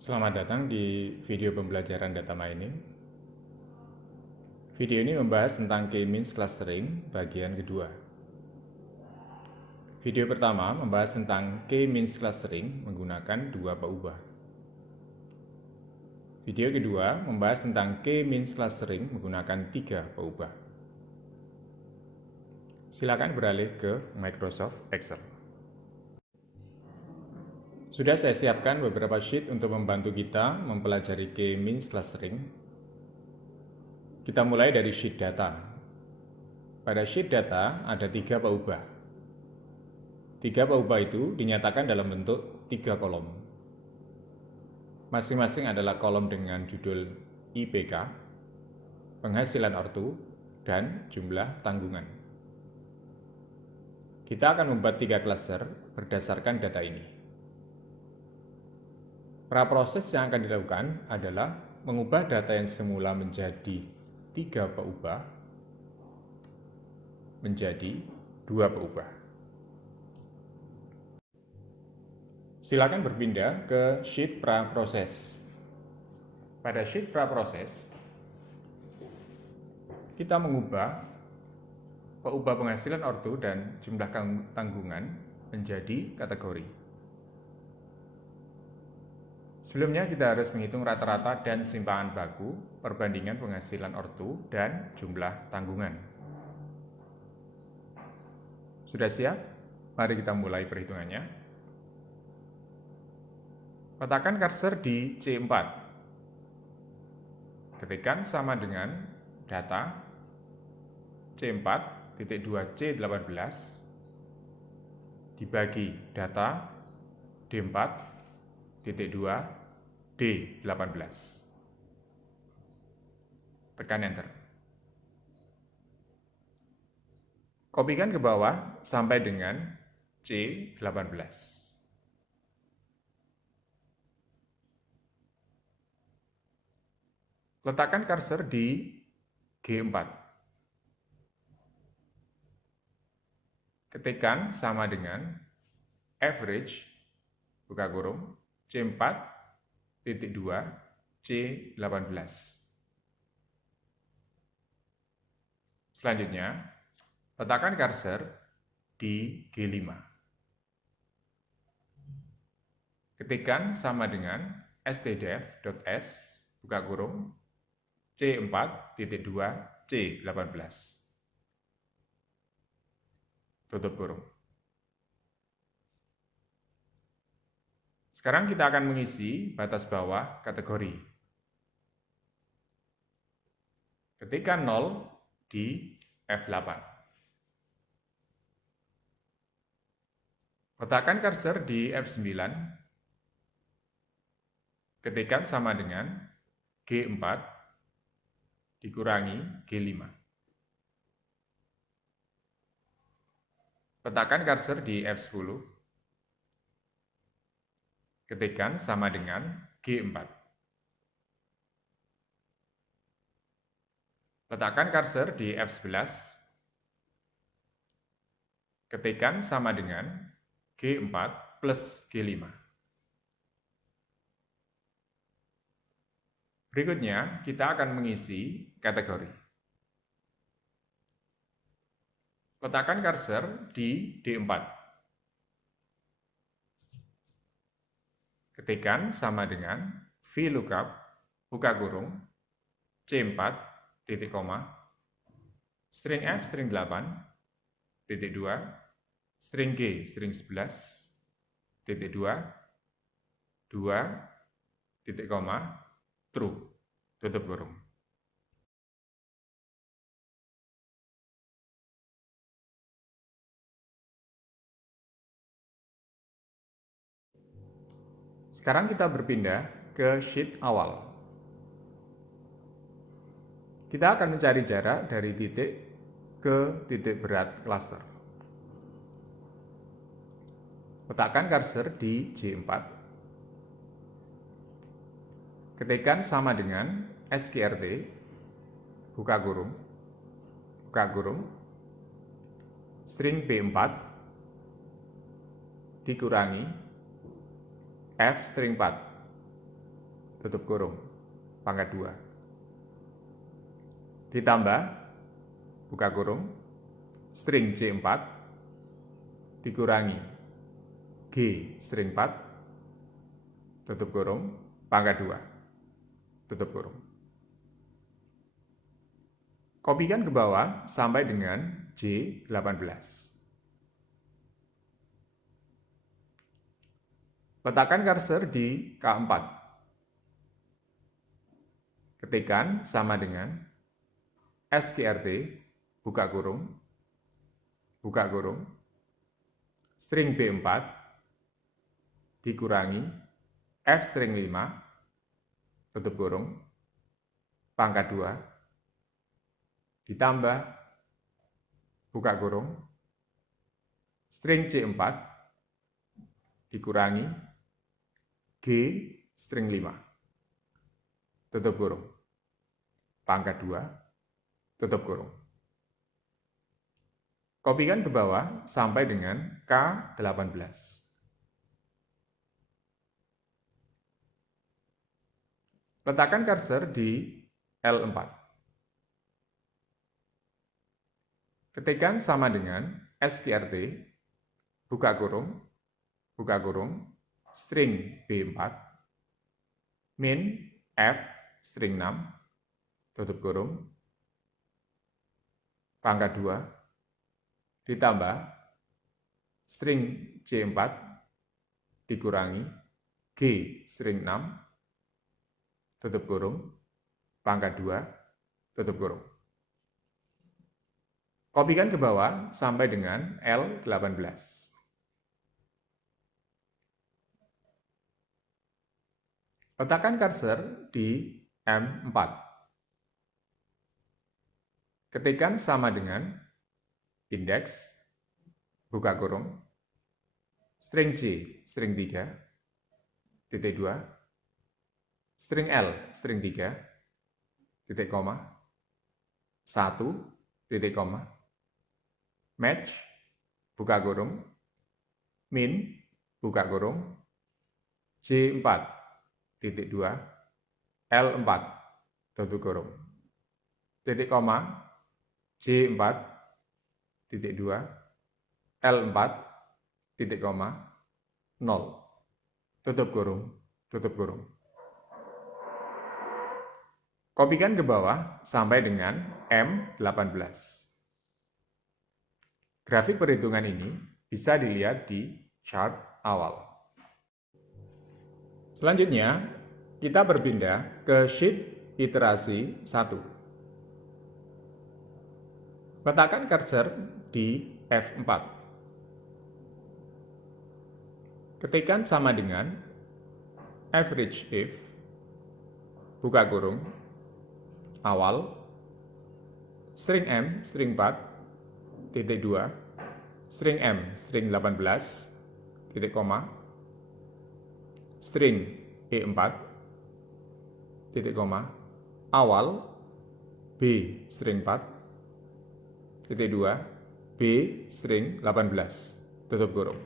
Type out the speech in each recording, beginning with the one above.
Selamat datang di video pembelajaran data mining. Video ini membahas tentang K-means clustering bagian kedua. Video pertama membahas tentang K-means clustering menggunakan dua peubah. Video kedua membahas tentang K-means clustering menggunakan tiga peubah. Silakan beralih ke Microsoft Excel. Sudah saya siapkan beberapa sheet untuk membantu kita mempelajari K-means clustering. Kita mulai dari sheet data. Pada sheet data ada tiga peubah. Tiga peubah itu dinyatakan dalam bentuk tiga kolom. Masing-masing adalah kolom dengan judul IPK, penghasilan ortu, dan jumlah tanggungan. Kita akan membuat tiga cluster berdasarkan data ini. Praproses yang akan dilakukan adalah mengubah data yang semula menjadi tiga peubah menjadi dua peubah. Silakan berpindah ke sheet praproses. Pada sheet praproses, kita mengubah peubah penghasilan ortu dan jumlah tanggungan menjadi kategori. Sebelumnya kita harus menghitung rata-rata dan simpangan baku, perbandingan penghasilan ortu dan jumlah tanggungan. Sudah siap? Mari kita mulai perhitungannya. Letakkan cursor di C4. Ketikkan sama dengan data C4.2C18 dibagi data D4.2D18. Tekan Enter. Kopikan ke bawah sampai dengan C18. Letakkan cursor di G4. Ketikkan sama dengan average, buka kurung, C4.2 C18. Selanjutnya, letakkan cursor di G5. Ketikkan sama dengan stdef.s, buka kurung, C4.2 C18. Tutup kurung. Sekarang kita akan mengisi batas bawah kategori. Ketikkan 0 di F8. Letakkan cursor di F9. Ketikkan sama dengan G4 dikurangi G5. Letakkan cursor di F10. Ketikkan sama dengan G4. Letakkan cursor di F11. Ketikkan sama dengan G4 plus G5. Berikutnya, kita akan mengisi kategori. Letakkan cursor di D4. Ketikkan sama dengan VLOOKUP, buka kurung, C4, titik koma, string F, string 8, titik 2, string G, string 11, titik 2, 2, titik koma, true, tutup kurung. Sekarang kita berpindah ke sheet awal. Kita akan mencari jarak dari titik ke titik berat cluster. Letakkan cursor di J4. Ketikkan sama dengan SQRT, buka kurung, string B4 dikurangi F string 4, tutup kurung, pangkat 2. Ditambah, buka kurung, string C4, dikurangi G string 4, tutup kurung, pangkat 2, tutup kurung. Kopikan ke bawah sampai dengan J18. Letakkan cursor di K4. Ketikkan sama dengan SQRT, buka kurung, string B4, dikurangi F string 5, tutup kurung, pangkat 2, ditambah, buka kurung, string C4, dikurangi G string 5, tutup kurung, pangkat 2, tutup kurung. Kopikan ke bawah sampai dengan K18. Letakkan cursor di L4. Ketikkan sama dengan SQRT, buka kurung, string B4, min F string 6, tutup kurung, pangkat 2, ditambah string C4, dikurangi G string 6, tutup kurung, pangkat 2, tutup kurung. Kopikan ke bawah sampai dengan L18. Letakkan cursor di M4. Ketikkan sama dengan indeks, buka kurung, string C, string 3, titik 2, string L, string 3, titik koma, 1, titik koma, match, buka kurung, min, buka kurung, J4, titik 2, L4, tutup kurung, titik koma, J4, titik 2, L4, titik koma, 0, tutup kurung, tutup kurung. Kopikan ke bawah sampai dengan M18. Grafik perhitungan ini bisa dilihat di chart awal. Selanjutnya, kita berpindah ke sheet iterasi 1. Letakkan cursor di F4. Ketikkan sama dengan average if, buka kurung, awal, string M, string 4, titik 2, string M, string 18, titik koma, string E4, titik koma, awal, B string 4, titik 2, B string 18, tutup kurung.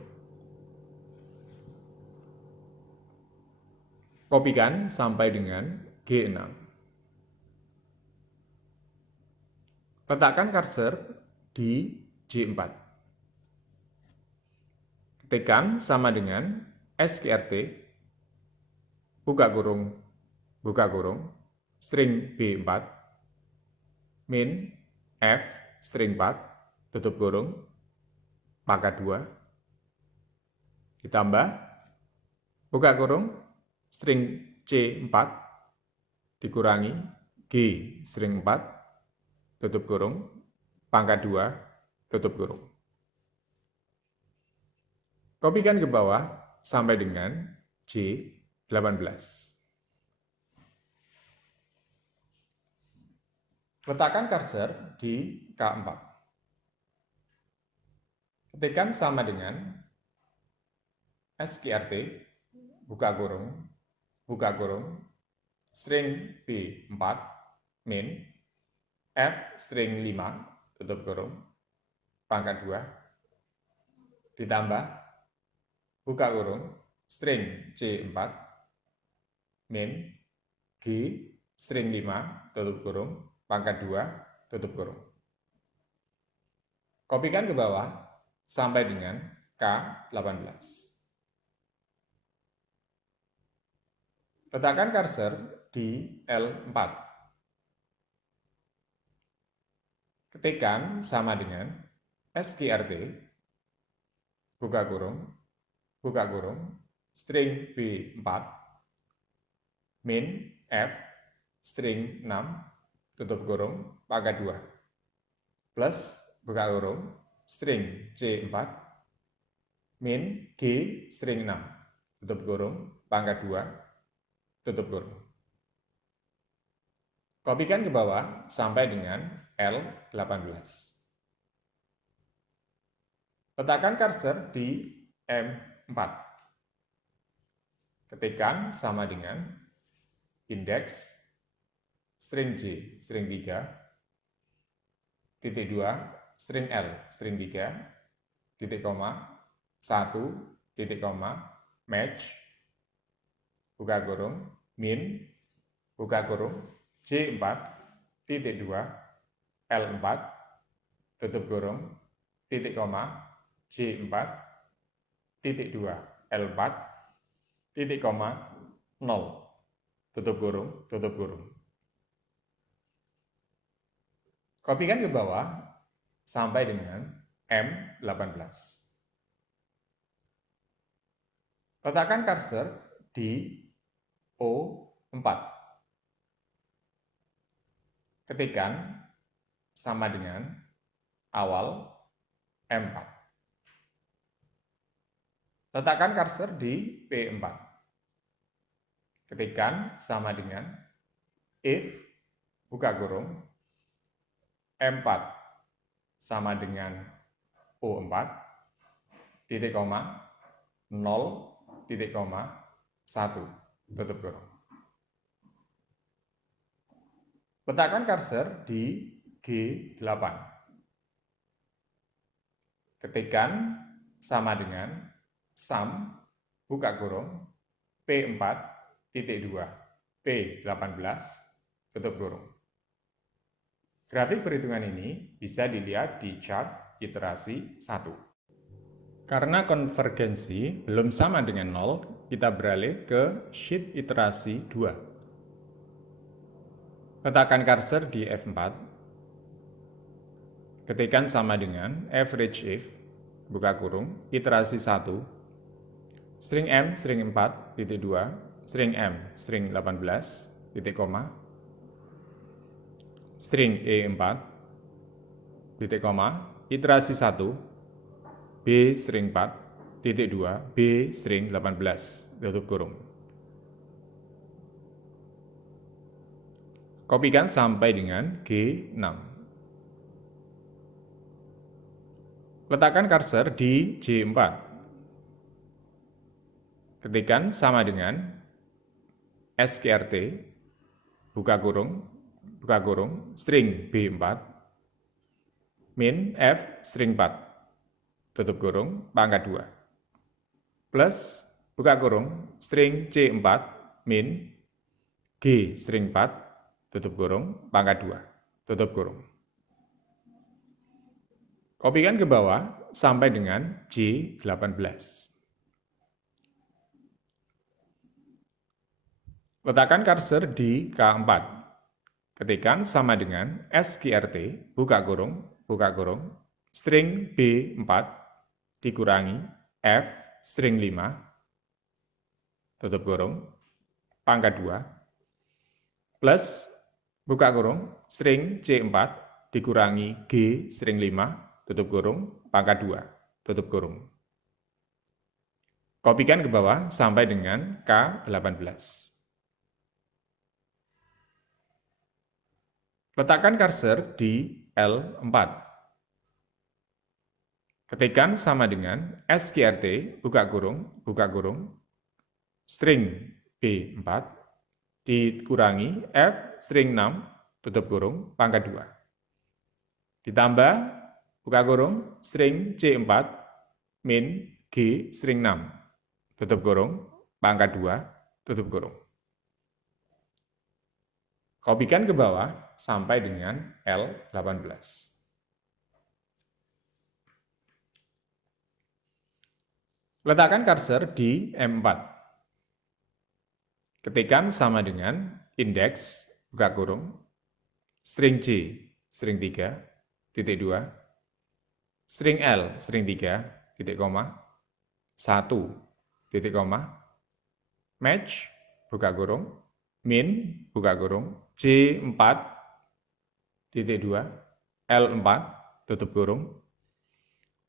Kopikan sampai dengan G6. Letakkan cursor di J4. Ketikkan sama dengan SQRT, buka kurung, string B4, min F string 4, tutup kurung, pangkat 2, ditambah, buka kurung, string C4, dikurangi G string 4, tutup kurung, pangkat 2, tutup kurung. Kopikan ke bawah sampai dengan J18. Letakkan cursor di K4. Ketikkan sama dengan SQRT, buka kurung, string B4, min, F string 5, tutup kurung, pangkat 2, ditambah, buka kurung, string C4, min, string 5, tutup kurung, pangkat 2, tutup kurung. Kopikan ke bawah sampai dengan K18. Letakkan cursor di L4. Ketikkan sama dengan SQRT, buka kurung, string B4, min F, string 6, tutup kurung, pangkat 2, plus, buka kurung, string C4, min G, string 6, tutup kurung, pangkat 2, tutup kurung. Kopikan ke bawah sampai dengan L18. Letakkan cursor di M4. Ketikkan sama dengan indeks string J, string 3, titik 2, string L, string 3, titik koma, 1, titik koma, match, buka kurung, min, buka kurung, J4, titik 2, L4, tutup kurung, titik koma, J4, titik 2, L4, titik koma, 0, tutup kurung. Kopikan ke bawah sampai dengan M18. Letakkan cursor di O4. Ketikkan sama dengan awal M4. Letakkan cursor di P4. Ketikkan sama dengan if, buka kurung, M4 sama dengan O4, titik koma, 0, titik koma, 1, tutup kurung. Letakkan cursor di G8. Ketikkan sama dengan sum, buka kurung, P4, titik 2, P18, tutup kurung. Grafik perhitungan ini bisa dilihat di chart iterasi 1. Karena konvergensi belum sama dengan 0, kita beralih ke sheet iterasi 2. Letakkan cursor di F4. Ketikkan sama dengan average if, buka kurung, iterasi 1, string M, string 4, titik 2, string M, string 18, titik koma, string E4, titik koma, iterasi 1, B string 4, titik 2, B string 18, tutup kurung. Kopikan sampai dengan G6. Letakkan cursor di J4. Ketikkan sama dengan SQRT, buka kurung, string B4, min F string 4, tutup kurung, pangkat 2, plus, buka kurung, string C4, min G string 4, tutup kurung, pangkat 2, tutup kurung. Kopikan ke bawah sampai dengan J18. Letakkan cursor di K4. Ketikkan sama dengan SQRT, buka kurung, string B4 dikurangi F string 5, tutup kurung, pangkat 2, plus, buka kurung, string C4 dikurangi G string 5, tutup kurung, pangkat 2, tutup kurung. Kopikan ke bawah sampai dengan K18. Letakkan cursor di L4. Ketikkan sama dengan SQRT, buka kurung, string B4 dikurangi F string 6, tutup kurung, pangkat 2. Ditambah, buka kurung, string C4, min G string 6, tutup kurung, pangkat 2, tutup kurung. Kopikan ke bawah sampai dengan L18. Letakkan cursor di M4. Ketikkan sama dengan indeks, buka kurung, string J, string 3, titik 2, string L, string 3, titik koma, 1, titik koma, match, buka kurung, min, buka kurung, J4, titik 2, L4, tutup kurung,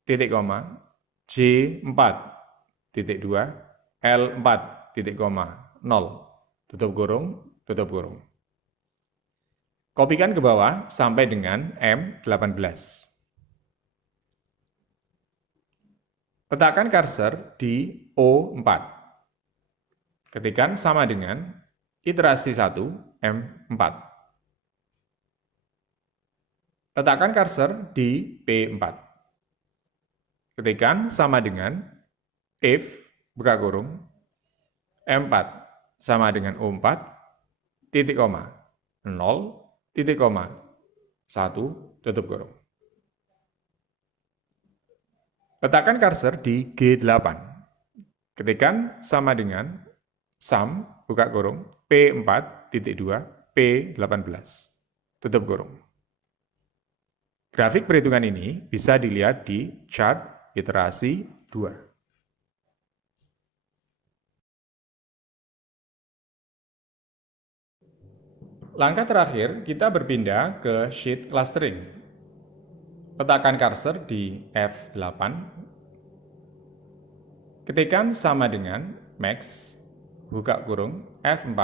titik koma, J4, titik 2, L4, titik koma, 0, tutup kurung, tutup kurung. Kopikan ke bawah sampai dengan M18. Letakkan cursor di O4. Ketikkan sama dengan iterasi 1 M4. Letakkan cursor di P4. Ketikkan sama dengan if, buka kurung, M4 sama dengan O4, titik koma, 0, titik koma, 1, tutup kurung. Letakkan cursor di G8. Ketikkan sama dengan sum, buka kurung, P4, titik 2, P18, tutup kurung. Grafik perhitungan ini bisa dilihat di chart iterasi 2. Langkah terakhir, kita berpindah ke sheet clustering. Letakkan cursor di F8. Ketikkan sama dengan max, buka kurung, F4,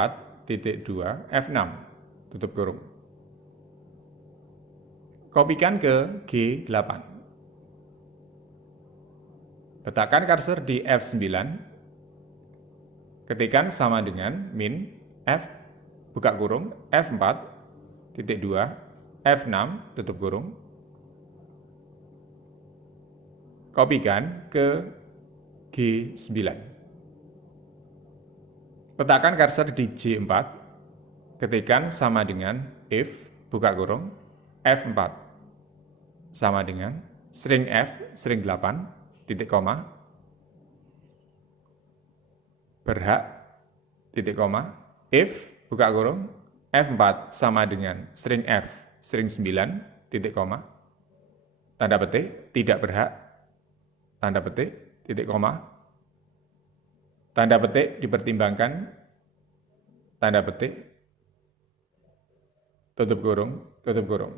titik 2, F6, tutup kurung. Kopikan ke G8. Letakkan cursor di F9. Ketikkan sama dengan min, F, buka kurung, F4, titik 2, F6, tutup kurung. Kopikan ke G9. Letakkan cursor di J4. Ketikkan sama dengan if, buka kurung, F4, sama dengan string F, string 8, titik koma, berhak, titik koma, if, buka kurung, F4 sama dengan string F, string 9, titik koma, tanda petik, tidak berhak, tanda petik, titik koma, tanda petik dipertimbangkan, tanda petik, tutup kurung, tutup kurung.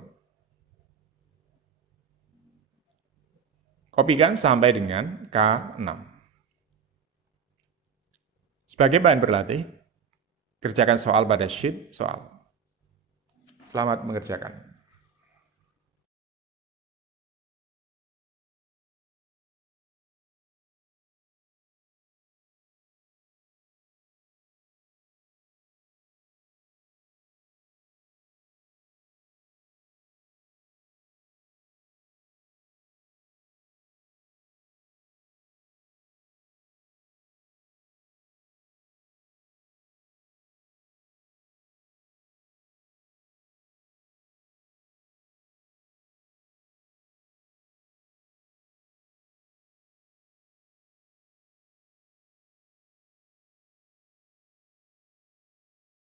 Kopikan sampai dengan K6. Sebagai bahan berlatih, kerjakan soal pada sheet soal. Selamat mengerjakan.